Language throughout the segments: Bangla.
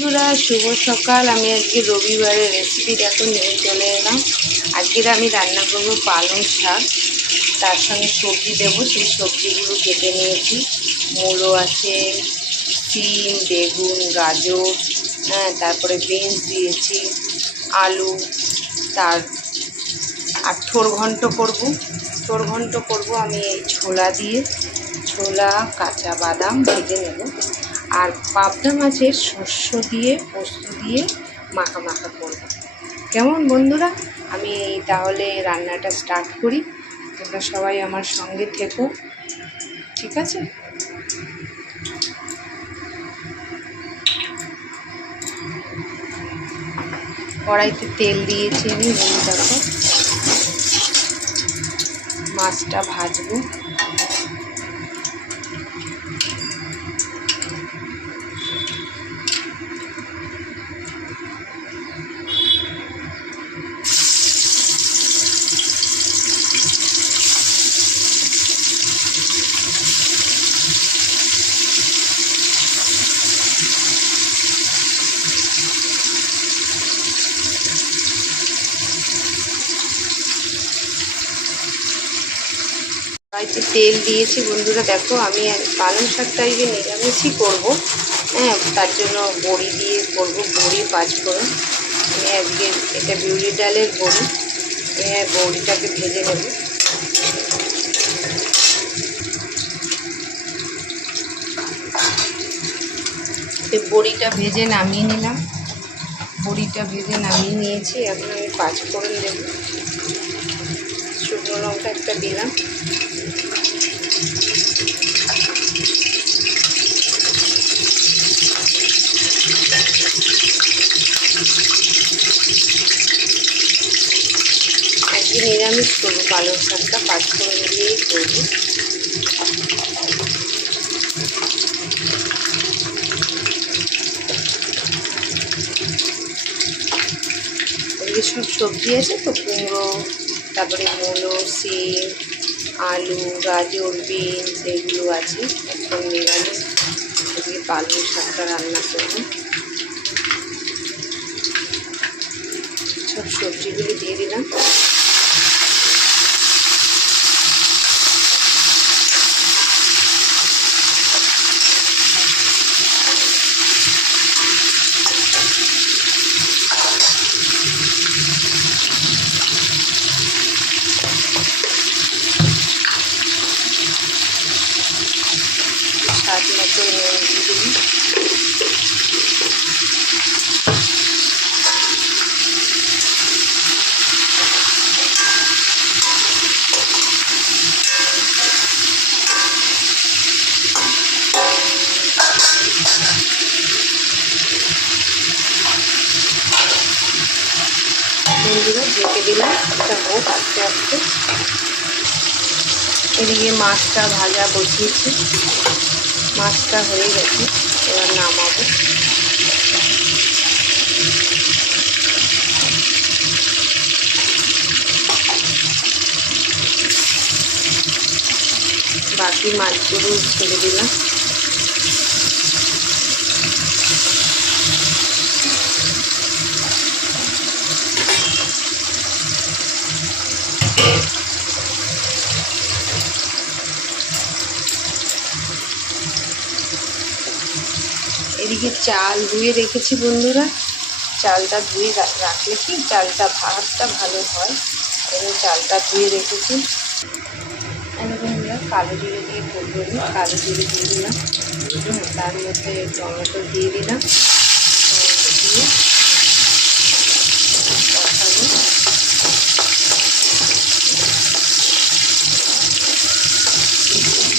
বন্ধুরা শুভ সকাল। আমি আজকে রবিবারের রেসিপি দেখো নিয়ে চলে এলাম। আজকের আমি রান্না করব পালং শাক, তার সঙ্গে সবজি দেবো। সেই সবজিগুলো কেটে নিয়েছি। মূলো আছে, সিম, বেগুন, গাজর, তারপরে বিনস দিয়েছি, আলু, আর থোর ঘন্ট করব আমি এই ছোলা দিয়ে। ছোলা, কাঁচা বাদাম ভেজে নেব, আর পাবদা মাছের শস্য দিয়ে পোস্ত দিয়ে মাখা মাখা করব। কেমন বন্ধুরা? আমি তাহলে রান্নাটা স্টার্ট করি। তোমরা সবাই আমার সঙ্গে থেকো, ঠিক আছে? কড়াইতে তেল দিয়েছি আমি। দেখো মাছটা ভাজবো। কড়াইতে তেল দিয়েছি বন্ধুরা। দেখো আমি পালং শাকটা আজকে নিরামিষই করবো। তার জন্য বড়ি দিয়ে করবো, বড়ি পাঁচফোড়ন। আমি আজকে এটা বিউলি ডালের বড়ি। বড়িটাকে ভেজে নেব। বড়িটা ভেজে নামিয়ে নিলাম। বড়িটা ভেজে নামিয়ে নিয়েছি। এখন আমি পাঁচফোড়ন দেব। শুকনো লঙ্কা একটা দিলাম। আজকে নিরামিষ করবো, পালং শাকটা পাঁচফোড়ন দিয়েই করবো। এদিকে সব সবজি আছে তো, কুমড়ো, তারপরে মূলো, সিম, আলু, গাজর, বিনস এগুলো আছে। একদম নিরামিষ। এদিকে পালং শাকটা রান্না করবো। সব সবজিগুলো দিয়ে দিলাম। স্বাদ মতো নুন দিয়ে দিলাম। বন্ধুরা ঢেকে দিলাম, এটা হোক আস্তে আস্তে। এদিকে মাছটা ভাজা বসিয়েছি। মাছটা হয়ে গেছে, এবার নামাবো। বাকি মাছগুলো ছেড়ে দিলাম। এদিকে চাল ধুয়ে রেখেছি বন্ধুরা। চালটা ধুয়ে রাখলে কি চালটা ভাতটা ভালো হয়। এবং চালটা ধুয়ে রেখেছি। বন্ধুরা কালো জিরে দিয়ে করবো। কালো জিরে দিয়ে দিলাম। তার মধ্যে টমেটো দিয়ে দিলাম। দিয়ে কষাবো।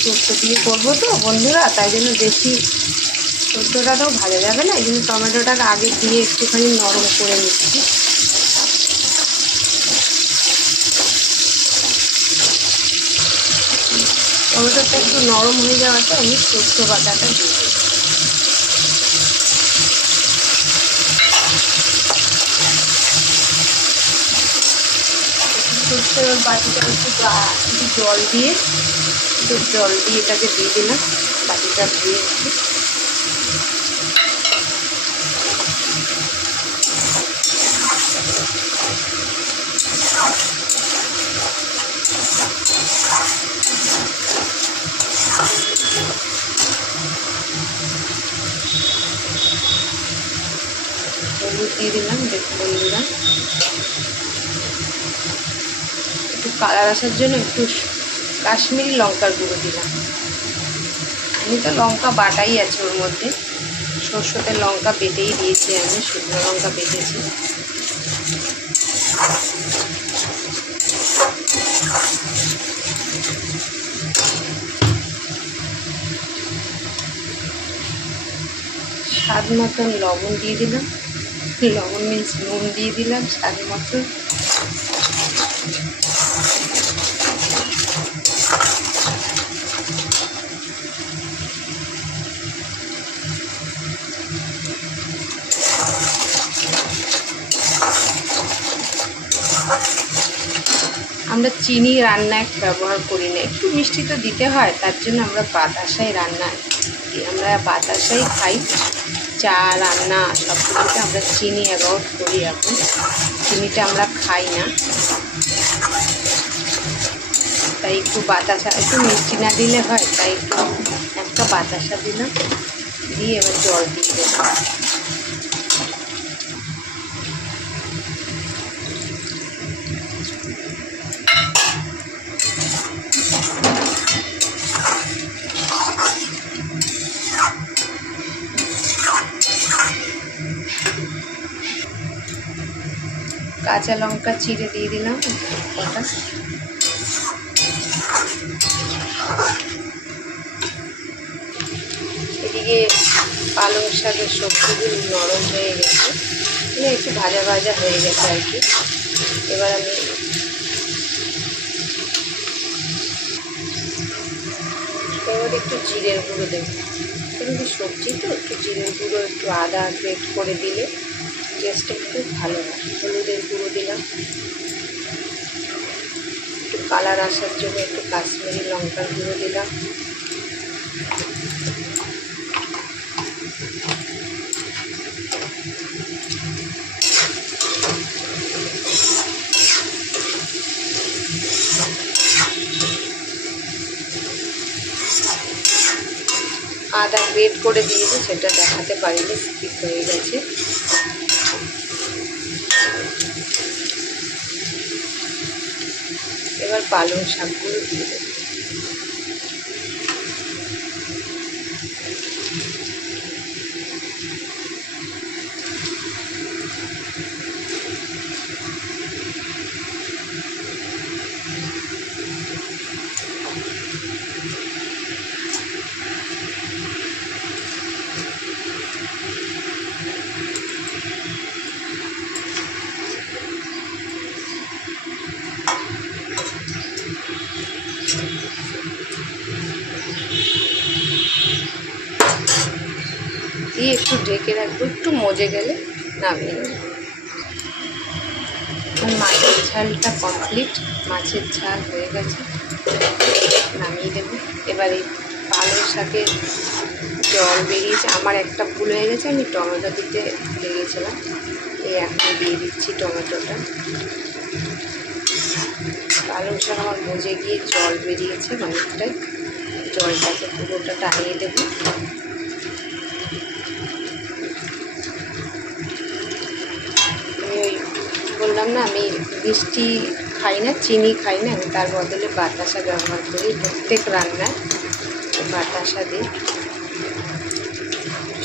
সর্ষ দিয়ে করবো তো বন্ধুরা, তাই জন্য বেশি সর্ষটাও ভাজা যাবে না। এই জন্য টমেটোটাকে আগে দিয়ে একটুখানি নরম করে নিচ্ছি। টমেটোটা একটু নরম হয়ে যাওয়াতে আমি সর্ষ বাটাটা দিয়ে দিই। সর্ষের বাটিটা একটু জল দিয়ে এটাকে দিয়ে দিলাম। বাটিটা ধুয়ে একটু হলুদ দিয়ে দিলাম, দেখুন বন্ধুরা। একটু কালার আসার জন্য একটু কাশ্মীরি লঙ্কার গুঁড়ো দিলাম। আমি তো লঙ্কা বাটাই আছে ওর মধ্যে, সরষেতে লঙ্কা বেটেই দিয়েছি, আমি শুকনো লঙ্কা বেটেছি। স্বাদ মতন লবণ দিয়ে দিলাম, লবণ মিন্স নুন দিয়ে দিলাম স্বাদ মতন। আমরা চিনি রান্নায় ব্যবহার করি না, একটু মিষ্টি তো দিতে হয়, তার জন্য আমরা বাতাসায় রান্না, আমরা বাতাসাই খাই। চা রান্না সব কিছুতে আমরা চিনি অ্যাভয়েড করি, এখন চিনিটা আমরা খাই না, তাই একটু বাতাসা, একটু মিষ্টি না দিলে হয়, তাই একটু একটা বাতাসা দিলাম, দিয়ে এবার জল দিয়ে দেবো। কাঁচা লঙ্কা চিড়ে দিয়ে দিলাম কটা। এদিকে পালং শাকের সবজিগুলো নরম হয়ে গেছে, মানে একটু ভাজা ভাজা হয়ে গেছে আর কি। এবার আমি একটু জিরের গুঁড়ো দেবো, কিন্তু সবজি তো একটু জিরের গুঁড়ো, একটু আদা গ্রেট করে দিলে টেস্টটা একটু ভালো হয়। হলুদের গুঁড়ো দিলাম, একটু কালার আসার জন্য একটু কাশ্মীরি লঙ্কার গুঁড়ো দিলাম, আদা গ্রেট করে দিয়েছি, সেটা দেখাতে পারিনি, স্কিপ হয়ে গেছে। এবার পালং শাকগুলো দিয়ে দেবো। দিয়ে একটু ঢেকে রাখবো, একটু মজে গেলে নামিয়ে নেব। মাছের ঝালটা কমপ্লিট, মাছের ঝাল হয়ে গেছে, নামিয়ে দেবো। এবার এই পালং শাকের জল বেরিয়েছে, আমার একটা ভুল হয়ে গেছে, আমি টমেটো দিতে লেগেছিলাম, এই এখন দিয়ে দিচ্ছি টমেটোটা। পালং শাক আমার মজে গিয়ে জল বেরিয়েছে অনেকটাই, জলটাকে পুরোটা টানিয়ে দেবো। ওই বললাম না, আমি মিষ্টি খাই না, চিনি খাই না, আমি তার বদলে বাতাসা ব্যবহার করি প্রত্যেক রান্নায়, বাতাসা দিই।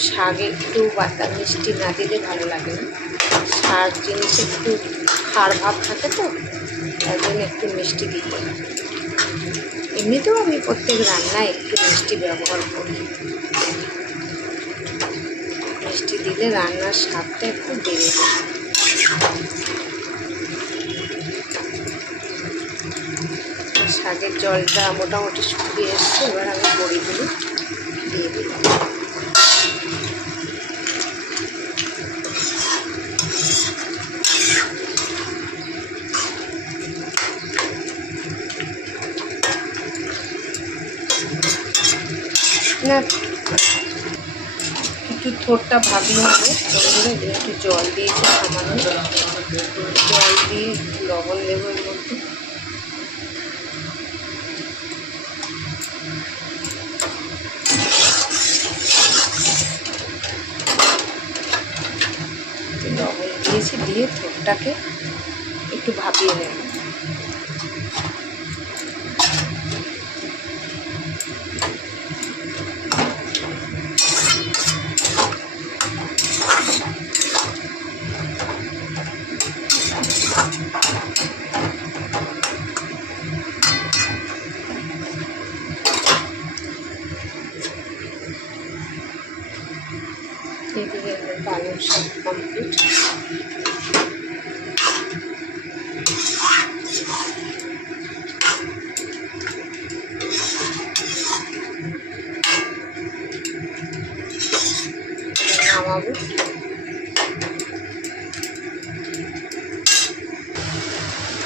শাকে একটু মিষ্টি না দিলে ভালো লাগে না, শাক জিনিসে একটু খার ভাব থাকে তো, তার জন্য একটু মিষ্টি দিতে হয়। এমনিতেও আমি প্রত্যেক রান্নায় একটু মিষ্টি ব্যবহার করি, মিষ্টি দিলে রান্নার স্বাদটা একটু বেড়ে যায়। শাকের জলটা মোটামুটি শুকিয়ে এসছে, এবার আমি বড়িগুলো দিয়ে দিলাম। না একটু থোড়টা ভাবলে হবে বন্ধুরা, একটু জল দিয়েছি সামান্য, জল দিয়ে লবণ দেবো এর মধ্যে। একটু লবণ দিয়েছি, দিয়ে ঠোঁটটাকে একটু ভাপিয়ে নেব। এদিকে আমার পালং শাক কমপ্লিট। নামাবো।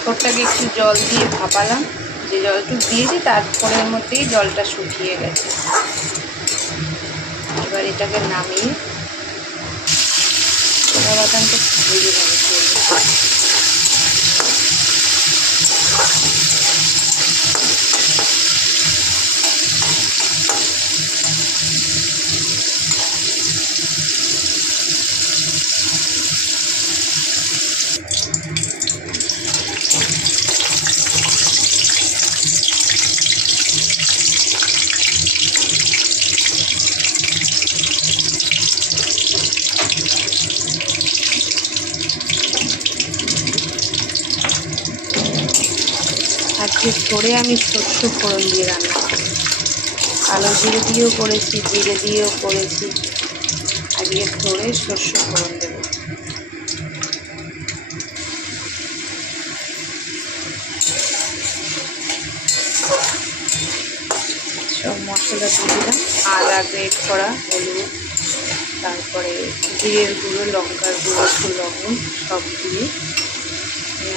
ঠোঁটটাকে একটু জল দিয়ে ভাপালাম, যে জলটুকু দিয়েছি তারপরের মধ্যেই জলটা শুকিয়ে গেছে। এবার এটাকে নামিয়ে ছোলা বাদামটা ভেজে নেবো। আজকে করে আমি শস্য ফোড়ন দিয়ে রান্না করি, কালো জিরে দিয়েও করেছি, জিরে দিয়েও করেছি। আজকে করে শস্য ফোড়ন দেব। সব মশলা দিয়ে দিলাম, আদা গ্রেট করা, হলুদ, তারপরে জিরের গুঁড়ো, লঙ্কার গুঁড়ো, একটু লবণ সব দিয়ে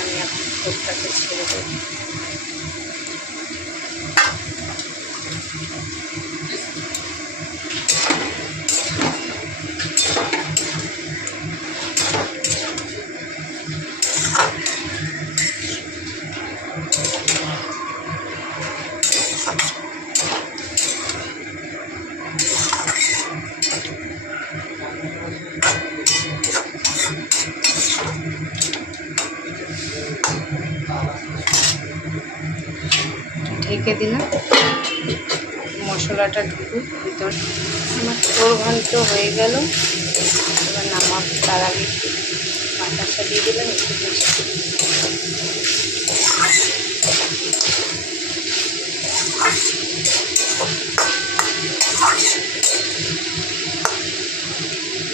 আমি এখন ঠোঁটটাকে ছেড়ে দেবো। ঢেকে দিলাম, মশলাটা ঢুকুক ভিতর। আমার তোর ঘন্ট হয়ে গেল। এবার নামাব, তার আগে একটু বাতাসা দিয়ে দিলাম, একটু মিষ্টি।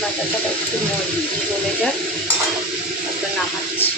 বাতাসাটা একটু গলে যাক, তারপর নামাচ্ছি।